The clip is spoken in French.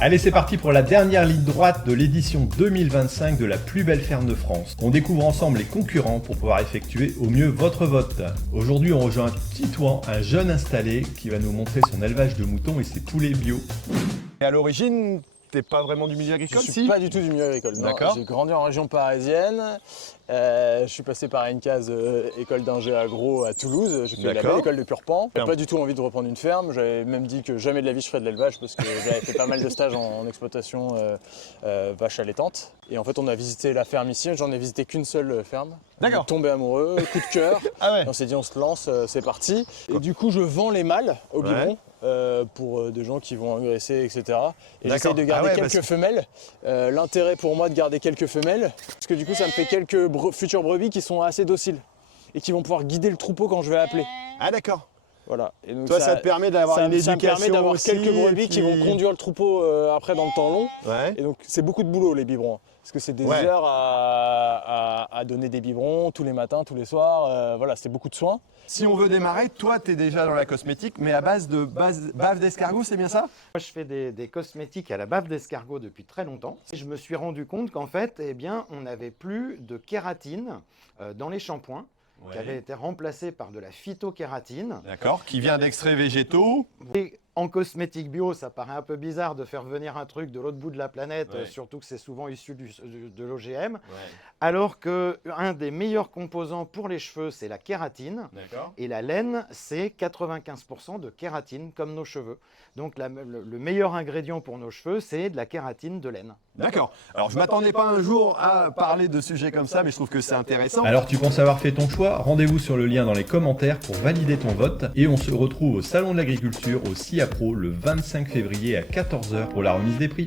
Allez, c'est parti pour la dernière ligne droite de l'édition 2025 de la plus belle ferme de France. On découvre ensemble les concurrents pour pouvoir effectuer au mieux votre vote. Aujourd'hui, on rejoint Titouan, un jeune installé qui va nous montrer son élevage de moutons et ses poulets bio. Et à l'origine, t'es pas vraiment du milieu agricole? Je suis pas du tout du milieu agricole. D'accord. J'ai grandi en région parisienne. Je suis passé par une case école d'ingé agro à Toulouse. J'ai fait la belle école de Purpan. J'avais pas du tout envie de reprendre une ferme. J'avais même dit que jamais de la vie je ferais de l'élevage parce que j'avais fait pas mal de stages en exploitation vache allaitante. Et en fait, on a visité la ferme ici. J'en ai visité qu'une seule ferme. D'accord. On est tombé amoureux, coup de cœur. Ah ouais. On s'est dit on se lance, c'est parti. Et du coup, je vends les mâles au biberon. Pour des gens qui vont engraisser, etc. Et j'essaye de garder quelques femelles. L'intérêt pour moi de garder quelques femelles, parce que du coup ça me fait quelques futures brebis qui sont assez dociles et qui vont pouvoir guider le troupeau quand je vais appeler. Ah d'accord. Voilà. Et donc toi, ça te permet d'avoir une éducation. Ça me permet d'avoir aussi, quelques brebis qui vont conduire le troupeau après dans le temps long. Ouais. Et donc c'est beaucoup de boulot les biberons. Parce que c'est des heures à donner des biberons tous les matins, tous les soirs. Voilà, c'est beaucoup de soins. Si on veut démarrer, toi, tu es déjà dans la cosmétique, mais à base de bave d'escargot, c'est bien ça? Moi, je fais des cosmétiques à la bave d'escargot depuis très longtemps. Et je me suis rendu compte qu'en fait, eh bien, on n'avait plus de kératine dans les shampoings, qui avait été remplacé par de la phytokératine. D'accord, qui vient d'extraits végétaux. Et en cosmétique bio, ça paraît un peu bizarre de faire venir un truc de l'autre bout de la planète, surtout que c'est souvent issu de l'OGM. Alors qu'un des meilleurs composants pour les cheveux, c'est la kératine. Et la laine, c'est 95% de kératine, comme nos cheveux. Donc le meilleur ingrédient pour nos cheveux, c'est de la kératine de laine. D'accord. Alors je ne m'attendais pas un jour à parler de sujets comme ça, mais je trouve que c'est intéressant. Alors tu penses avoir fait ton choix? Rendez-vous sur le lien dans les commentaires pour valider ton vote. Et on se retrouve au Salon de l'Agriculture au SIAPRO le 25 février à 14 h pour la remise des prix.